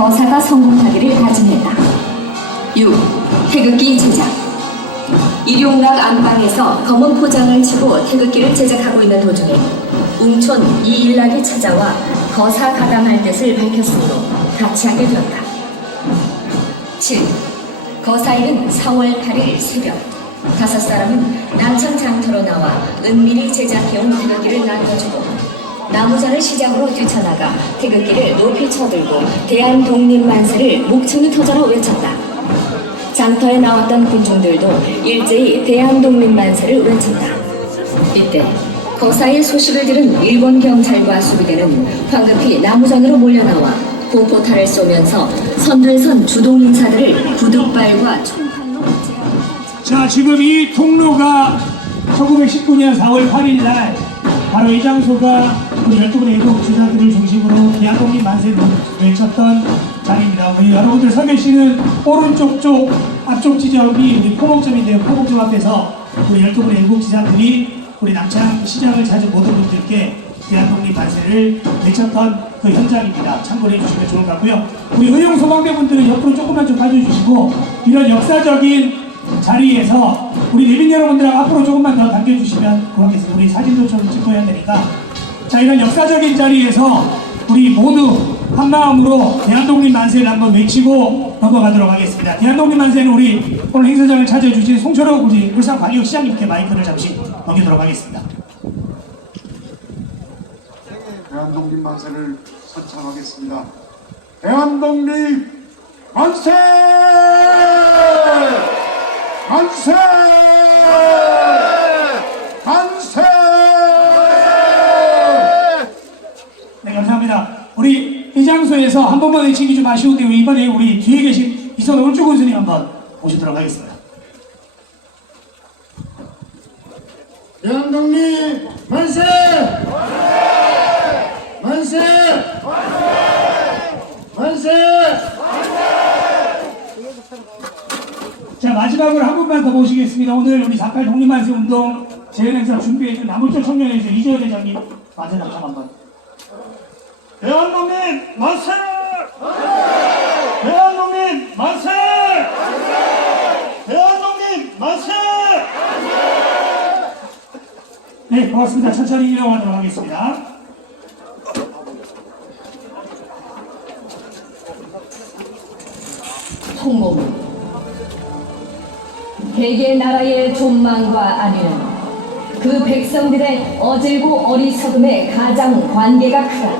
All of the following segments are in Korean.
거사가 성공하기를 다짐했다. 6. 태극기 제작 일용락 안방에서 검은 포장을 치고 태극기를 제작하고 있는 도중에 웅촌 이일락이 찾아와 거사 가담할 뜻을 밝혔으므로 같이 하게 되었다. 7. 거사일은 4월 8일 새벽 다섯 사람은 남천 장터로 나와 은밀히 제작해온 태극기를 나눠주고 나무전을 시장으로 뛰쳐나가 태극기를 높이 쳐들고 대한 독립 만세를 목청이 터져라 외쳤다. 장터에 나왔던 군중들도 일제히 대한 독립 만세를 외친다. 이때 거사의 소식을 들은 일본 경찰과 수비대는 황급히 나무전으로 몰려나와 공포탄을 쏘면서 선두에선 주동 인사들을 구둣발과 총칼로 제압하고 자, 지금 이 통로가 1919년 4월 8일 날 바로 이 장소가 우리 12분의 일곱 주자들을 중심으로 대한독립 만세를 외쳤던 자리입니다. 우리 여러분들 서 계시는 오른쪽 쪽 앞쪽 지점이 우리 포목점인데요. 포목점 앞에서 우리 12분의 일곱 지자들이 우리 남창 시장을 찾은 모든 분들께 대한독립 만세를 외쳤던 그 현장입니다. 참고해 주시면 좋을 것 같고요. 우리 의용 소방대 분들은 옆으로 조금만 좀 가져주시고 이런 역사적인 자리에서 우리 내빈 여러분들 앞으로 조금만 더 당겨주시면 고맙겠습니다. 우리 사진도 좀 찍고 해야 되니까 자 이런 역사적인 자리에서 우리 모두 한 마음으로 대한독립 만세를 한번 외치고 넘어가도록 하겠습니다. 대한독립 만세는 우리 오늘 행사장을 찾아주신 송철호 우리 울산광역시장님께 마이크를 잠시 넘기도록 하겠습니다. 대한독립 만세를 선창하겠습니다. 대한독립 만세! 만세! 만세! 네 감사합니다. 우리 이 장소에서 한 번만 외치기 좀 아쉬운데 이번에 우리 뒤에 계신 이선 올주 군수님 한번 모시도록 하겠습니다. 대한독립 만세! 만세! 만세! 자 마지막으로 한 분만 더 모시겠습니다. 오늘 우리 48 독립만세 운동 재연 행사 준비해준 나무쪽 청년회에서 이재호 대장님 마지막 장 한번. 대한독립 만세! 대한독립 만세! 대한독립 만세! 네 고맙습니다. 천천히 이어가도록 하겠습니다. 통곡 대개 나라의 존망과 아니는 그 백성들의 어질고 어리석음에 가장 관계가 크다.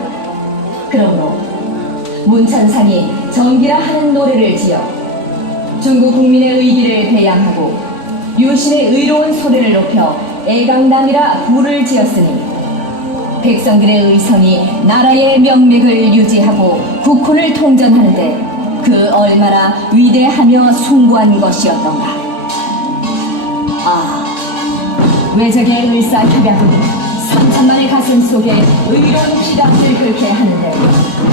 그러므로 문찬상이 정기라 하는 노래를 지어 중국 국민의 의기를 배양하고 유신의 의로운 소리를 높여 애강남이라 부를 지었으니 백성들의 의성이 나라의 명맥을 유지하고 국혼을 통전하는데 그 얼마나 위대하며 숭고한 것이었던가. 외적의 을사협약은 삼천만의 가슴 속에 의로운 피담을 끓게 하는데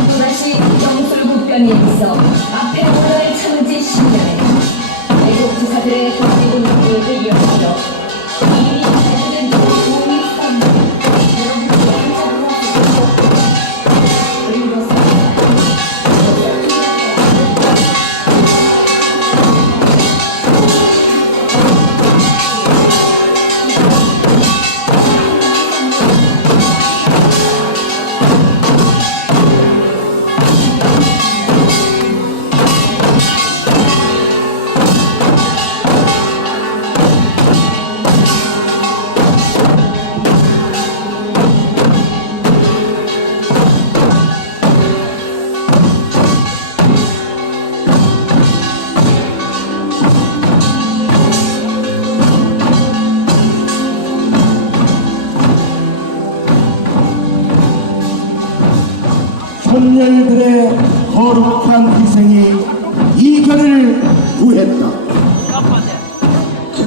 또다시 영술 국변이 있어 앞에 오를 참지 신년에 외국 부사들의 독립은 을 이어서 이리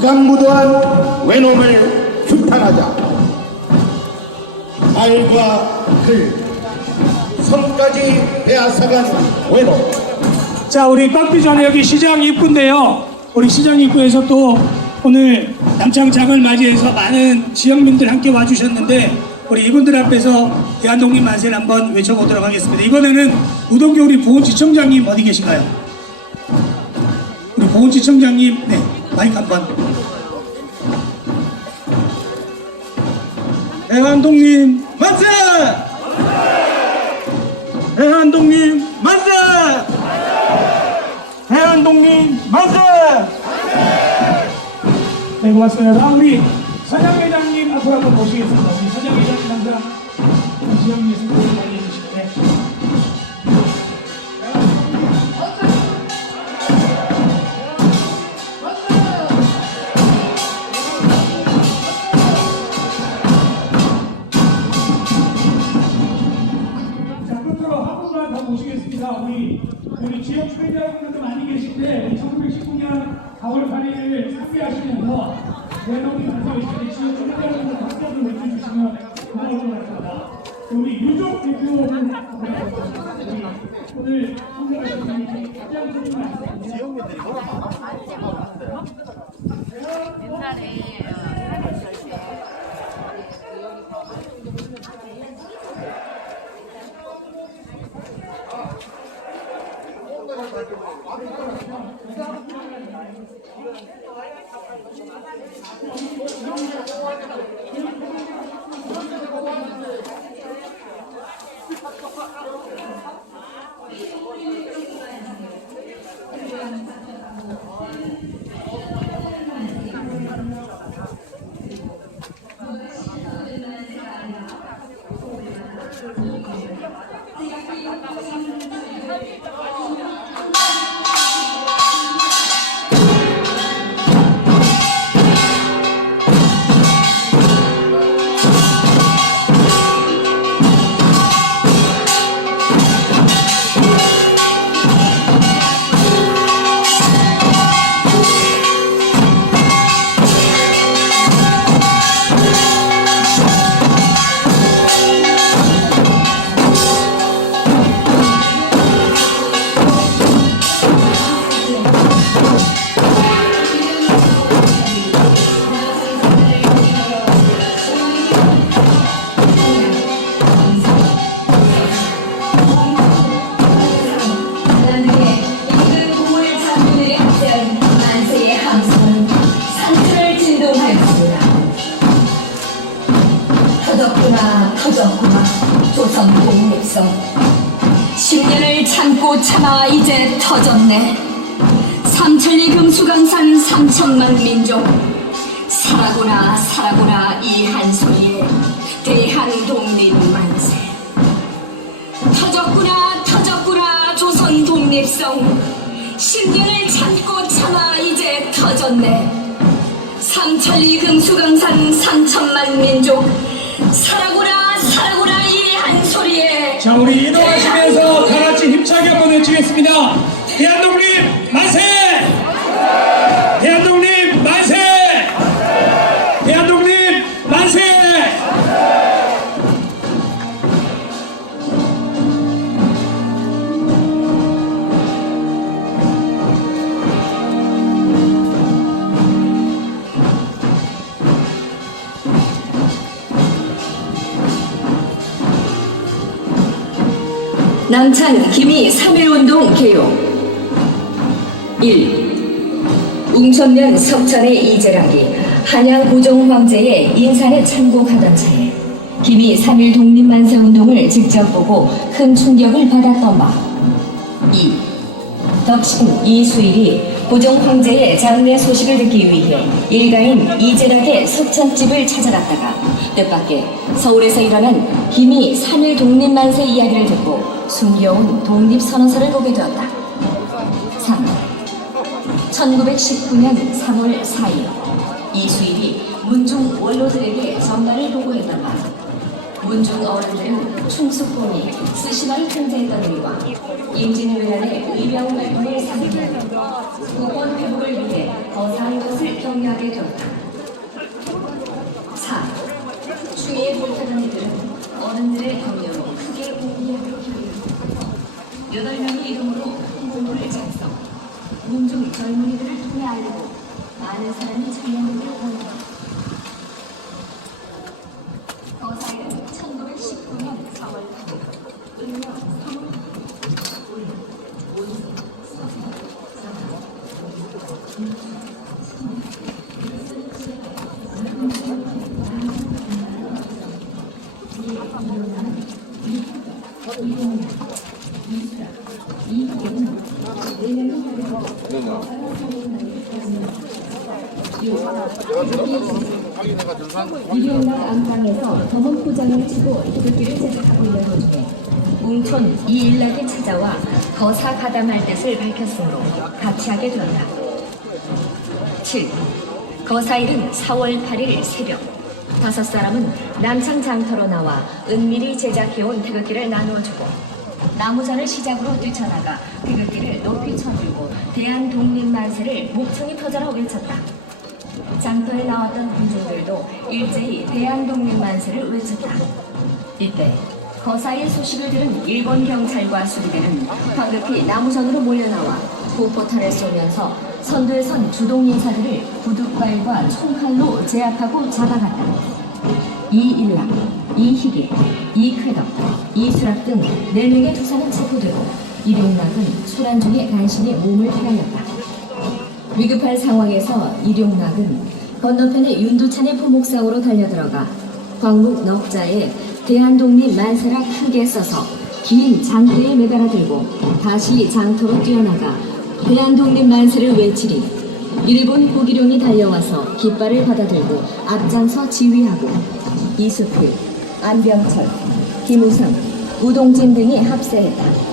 극악무도한 외놈을 규탄하자. 말과 글, 성까지 빼앗아간 외놈. 자, 우리 꺾기 전에 여기 시장 입구인데요. 우리 시장 입구에서 또 오늘 남창장을 맞이해서 많은 지역민들 함께 와주셨는데 우리 이분들 앞에서 대한독립 만세를 한번 외쳐보도록 하겠습니다. 이번에는 우동교 우리 보훈지청장님 어디 계신가요? 우리 보훈지청장님 네 마이크 한번 대한독립 만세! 대한독립 만세! 대한독립 만세! 네, 고맙습니다. 우리 서장회장님 앞으로 한번 모시겠습니다. 우리 서장회장님 항상 지역민 하시면서, 대통령 만세의 지역 사회자분들 박수를 외쳐주시면 고마울 것 같습니다. 우리 유족 우리 오늘 분이 가장 큰 말씀. 남들의 자, 우리 이동하시면서 다 같이 힘차게 한번 외치겠습니다. 대한독립 남찬 기미 3.1운동 개요 1. 웅천면 석천의 이재락이 한양 고종 황제의 인산에 참고하던 차에 기미 3.1 독립만세운동을 직접 보고 큰 충격을 받았던 바 2. 덕신 이수일이 고종 황제의 장례 소식을 듣기 위해 일가인 이재락의 석천집을 찾아갔다가 뜻밖의 서울에서 일어난 기미 3.1 독립만세 이야기를 듣고 숨겨온 독립선언서를 보게 되었다. 3. 1919년 3월 4일 이수일이 문중 원로들에게 전가를 보고했던 바 문중 어른들은 충숙공이 스시마를 통제했던 일과 임진왜란의 의병활동을 상기하며 국권 회복을 위해 거사한 것을 격려하게 되었다. 4. 추위에 불타는 이들은 어른들의 격려로 크게 기울였다. 여덟 명의 이름으로 홍보물을 작성. 문중 젊은이들을 통해 알리고 많은 사람이 공연. 거사일은 1919년 4월 8일 일명 3월 일용락 안방에서 검은 포장을 치고 태극기를 제작하고 있는 도중에 웅촌 이 일락이 찾아와 거사 가담할 뜻을 밝혔으므로 같이 하게 되었다. 7. 거사일은 4월 8일 새벽 다섯 사람은 남창 장터로 나와 은밀히 제작해온 태극기를 나누어주고 나무전을 시작으로 뛰쳐나가 태극기를 높이 쳐들고 대한 독립 만세를 목청이 터져라 외쳤다. 장터에 나왔던 군중들도 일제히 대한독립만세를 외쳤다. 이때 거사의 소식을 들은 일본 경찰과 수비대는 황급히 나무선으로 몰려나와 구포탄을 쏘면서 선두에 선 주동 인사들을 구두발과 총칼로 제압하고 잡아갔다. 이일락, 이희길, 이쾌덕, 이수락 등 4명의 투사는 체포되고 일용락은 술안중에 간신히 몸을 피하였다. 위급한 상황에서 일용락은 건너편의 윤두찬의 포목상으로 달려들어가 광목 넉자에 대한독립 만세라 크게 써서 긴 장대에 매달아 들고 다시 장터로 뛰어나가 대한독립 만세를 외치리 일본 고기룡이 달려와서 깃발을 받아들고 앞장서 지휘하고 이수필, 안병철, 김우성, 우동진 등이 합세했다.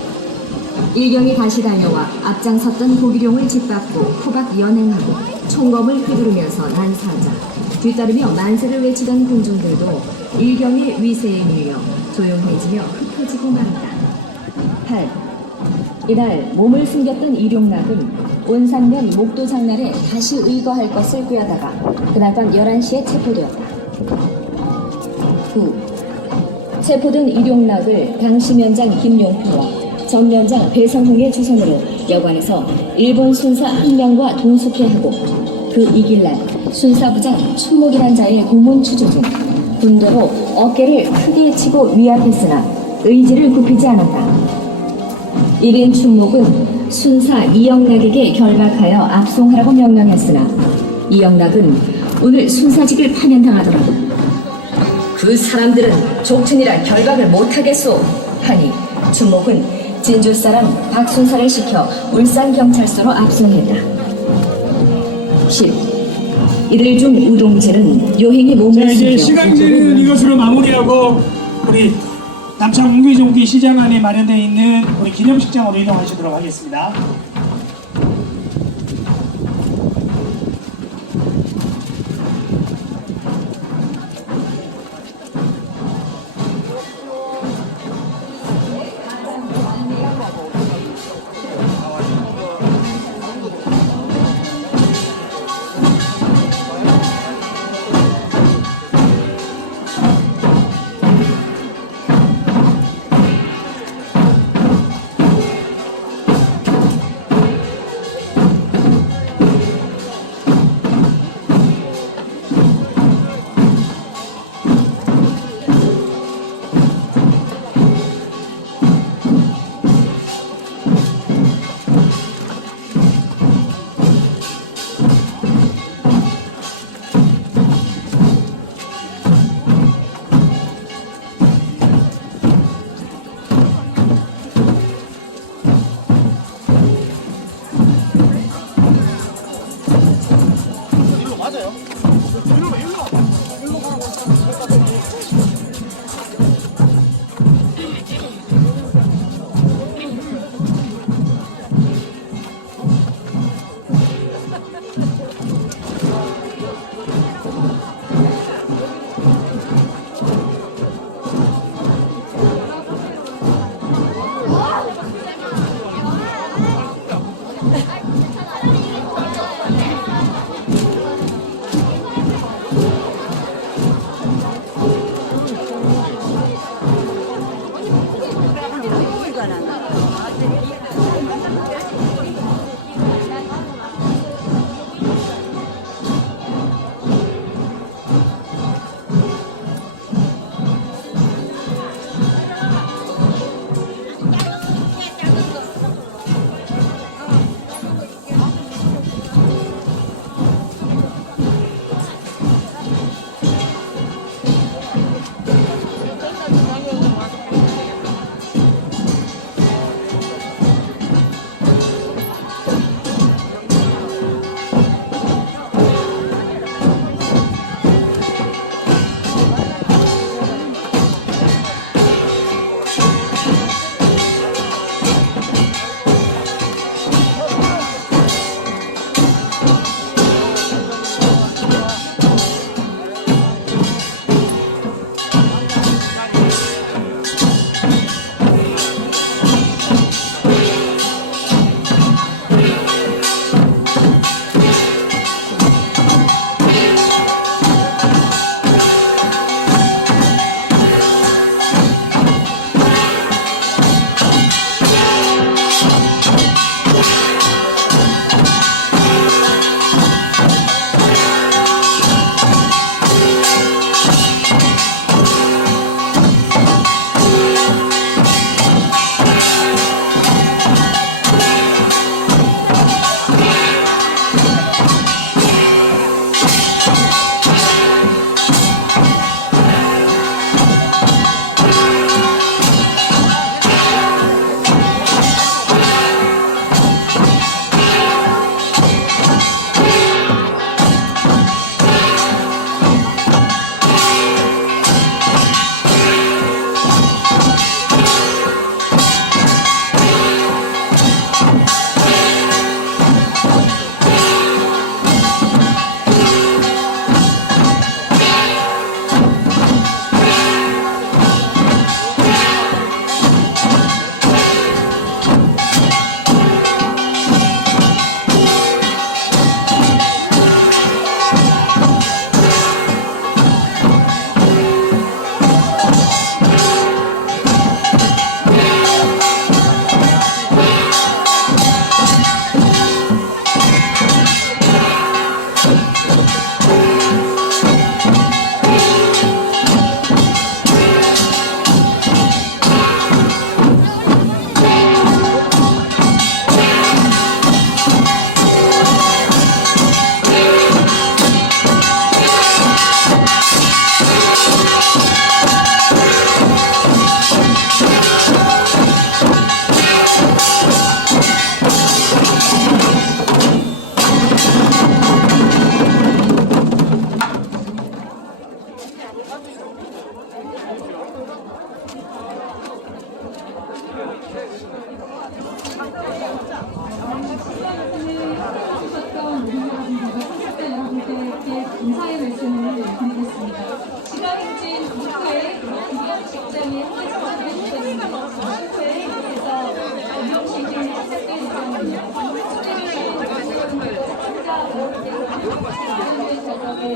일경이 다시 달려와 앞장섰던 고기룡을 짓밟고 후박 연행하고 총검을 휘두르면서 난사하자 뒤따르며 만세를 외치던 군중들도 일경의 위세에 밀려 조용해지며 흩어지고 말았다. 8. 이날 몸을 숨겼던 일용락은 온산면 목도 장날에 다시 의거할 것을 꾀하다가 그날 밤 11시에 체포되었다. 9. 체포된 일용락을 당시 면장 김용표와 전면장 배성홍의 주선으로 여관에서 일본 순사 한 명과 동숙해 하고 그 이길 날 순사부장 춘목이란 자의 고문 추조 중 군도로 어깨를 크게 치고 위압했으나 의지를 굽히지 않았다. 1인 춘목은 순사 이영락에게 결박하여 압송하라고 명령했으나 이영락은 오늘 순사직을 파면당하더라도 그 사람들은 족친이라 결박을 못하겠소 하니 주목은 진주 사람 박순사를 시켜 울산 경찰서로 압송했다. 10. 이들 중 우동진은 요행의 자 몸을 이제 시간제는 이것으로 마무리하고 우리 남창 웅기종기 시장 안에 마련되어 있는 우리 기념식장으로 이동하시도록 하겠습니다.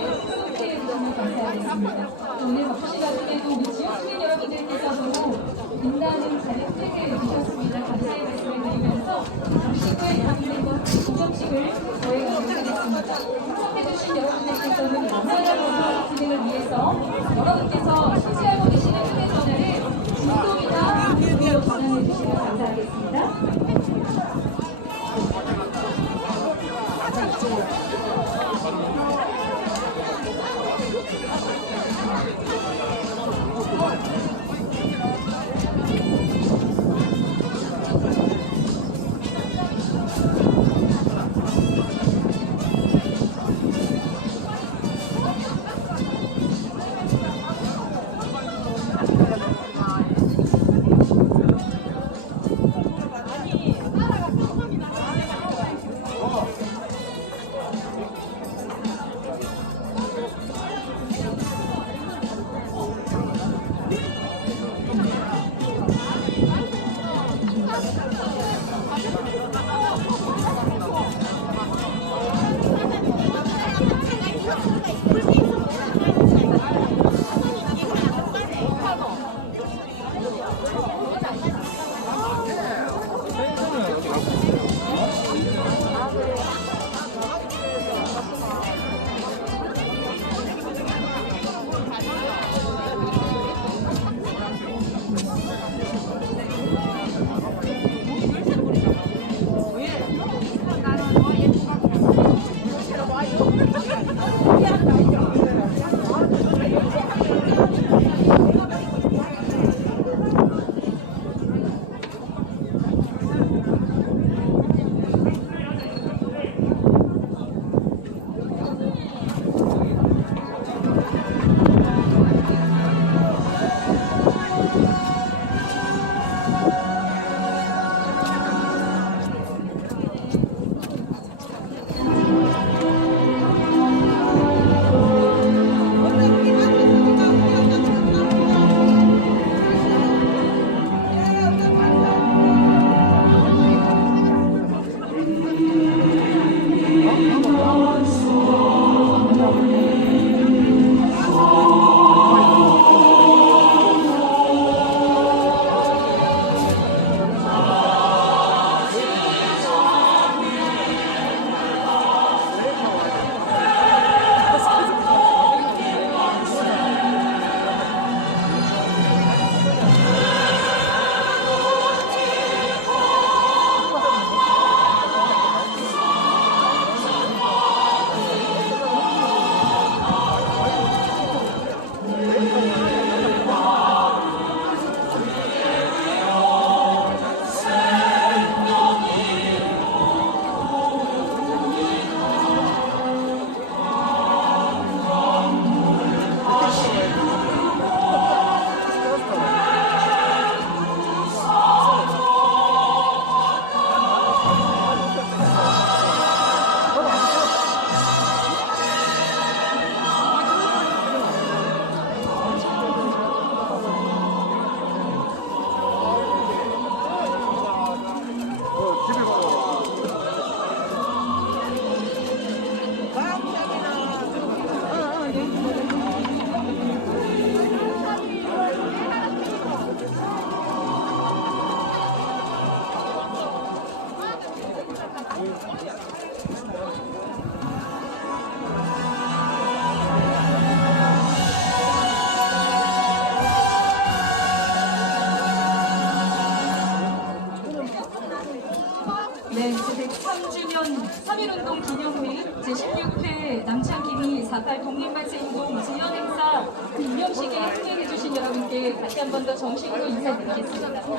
주셔서 함께 해주시면 감사하겠습니다. 오늘 바쁘신 가운데도 우리 지역 주민 여러분들께서도 빛나는 자리택을 주셨습니다. 감사의 말씀을 드리면서 음식을 담는 것, 기념식을 저희가 하겠습니다. 참여해주신 여러분들께서는 안전한 방송 진행을 위해서 여러분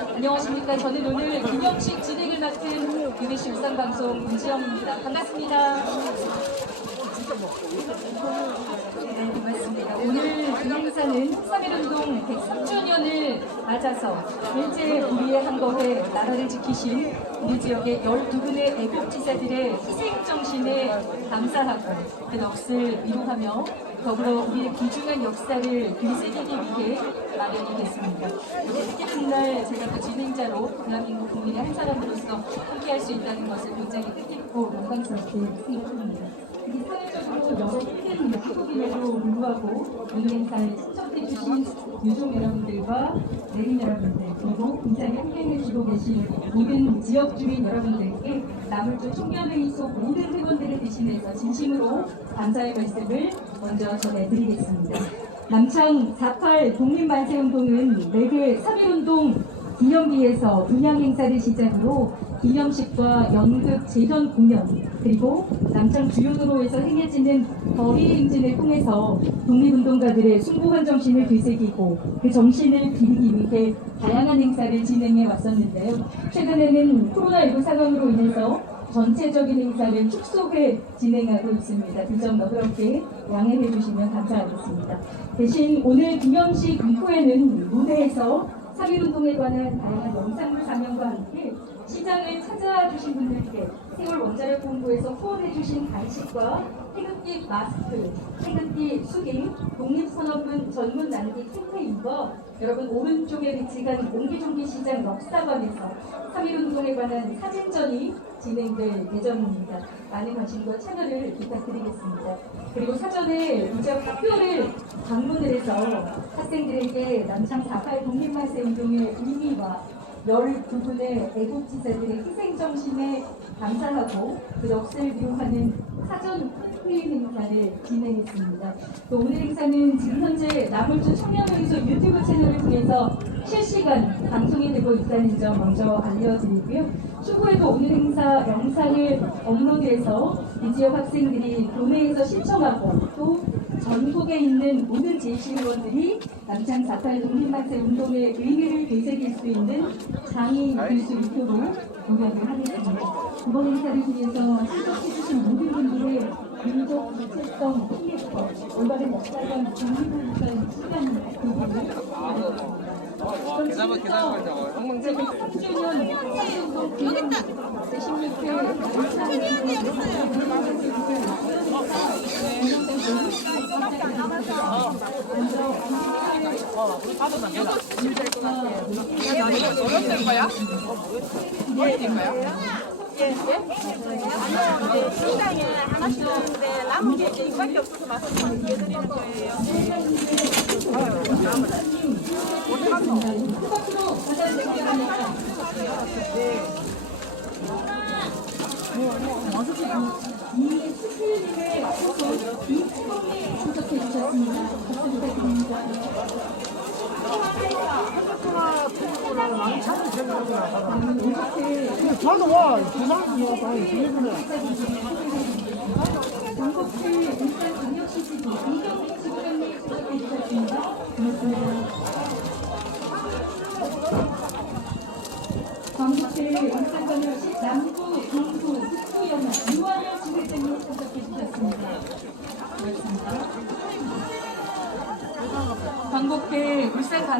안녕하십니까. 저는 오늘 기념식 진행을 맡은 UBC 울산방송 문지영입니다. 반갑습니다. 네, 고맙습니다. 오늘 이 행사는 3.1운동 103주년을 맞아서 일제 불의의 항거에 나라를 지키신 우리 지역의 12분의 애국지사들의 희생정신에 감사하고 그 넋을 위로하며 더불어 우리의 귀중한 역사를 되새기기 위해 마련이 됐습니다. 이렇게 뜻깊은 날 제가 또 진행자로 대한민국 국민의 한 사람으로서 함께할 수 있다는 것을 굉장히 뜻깊고 영광스럽게 생각합니다. 여러 힘든 시국임에도 불구하고 행사에 참석해 주신 유족 여러분들과 내린 여러분들 그리고 굉장히 함께해 주고 계신 모든 지역 주민 여러분들께 나물주 총연회의 속 모든 회원들을 대신해서 진심으로 감사의 말씀을 먼저 전해드리겠습니다. 남창 48 독립만세운동은 4개 3.1운동 기념비에서 분양 행사를 시작으로 기념식과 연극 재현 공연 그리고 남창 주요도로에서 행해지는 거리 행진을 통해서 독립운동가들의 숭고한 정신을 되새기고 그 정신을 기리기 위해 다양한 행사를 진행해 왔었는데요. 최근에는 코로나19 상황으로 인해서 전체적인 행사를 축소해 진행하고 있습니다. 그 점 너그럽게 양해해 주시면 감사하겠습니다. 대신 오늘 기념식 이후에는 무대에서 3.1운동에 관한 다양한 영상물 장면과 함께 시장을 찾아주신 분들께 세월 원자력 본부에서 후원해 주신 간식과 태극기 마스크, 태극기 수기, 독립선언문 전문 남기 캠페인과 여러분 오른쪽에 위치한 옹기종기 시장 역사관에서 3.1운동에 관한 사진전이 진행될 예정입니다. 많은 관심과 참여를 부탁드리겠습니다. 그리고 사전에 지역 학교를 방문을 해서 학생들에게 남창 4.8 독립만세 운동의 의미와 12분의 애국지사들의 희생정신에 감사하고 그 역사를 기록하는 사전 회의 행사를 진행했습니다. 또 오늘 행사는 지금 현재 나물주 청년회의소 유튜브 채널을 통해서 실시간 방송이 되고 있다는 점 먼저 알려드리고요. 추후에도 오늘 행사 영상을 업로드해서 이 지역 학생들이 교내에서 신청하고 또 전국에 있는 모든 제시의원들이 남창 4.8 독립만세 운동의 의미를 되새길 수 있는 장이 될수 있도록 노력을 하겠습니다. 이번 행사를 통해서 참석해주신 모든 분들의 민족 주체성, 통일성, 올바른 역사관 위한 시간 교육을 계산만 계산만 잡아요. 항상 제 100주년 한사운동 기념 제16회 어렵을 거야? 어렵을 거야? 시장에 하나씩 주는데 남은 게 이제 이거밖에 없어서 말씀을 드리는 거예요. 이 부탁드립니다. 전국회 울산광역시지부 이경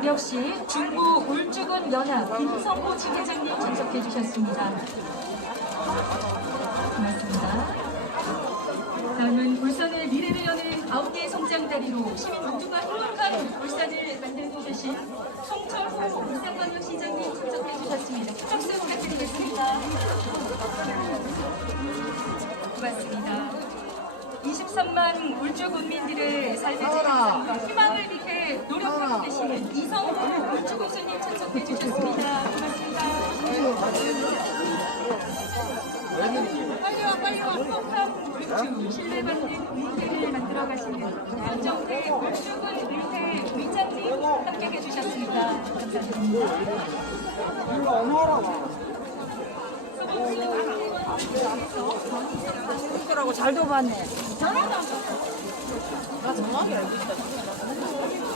광역시 중부 울주군 연합 김성호 지회장님 참석해 주셨습니다. 고맙습니다. 다음은 울산의 미래를 여는 아홉개 성장 다리로 시민 모두가 행복한 울산을 만들고 계신 송철호 울산광역시장님 참석해 주셨습니다. 박수 부탁드리겠습니다. 고맙습니다. 23만 울주 군민들의 삶의 재생산과 희망을 노력하고 계시는 이성호 울주 교수님 참석해 주셨습니다. 고맙습니다. 빨리 와 빨리 신뢰받는 만들어 가시는 함께 해 주셨습니다. 잘도 봤네. 해? 올리는 왜? 올리놨다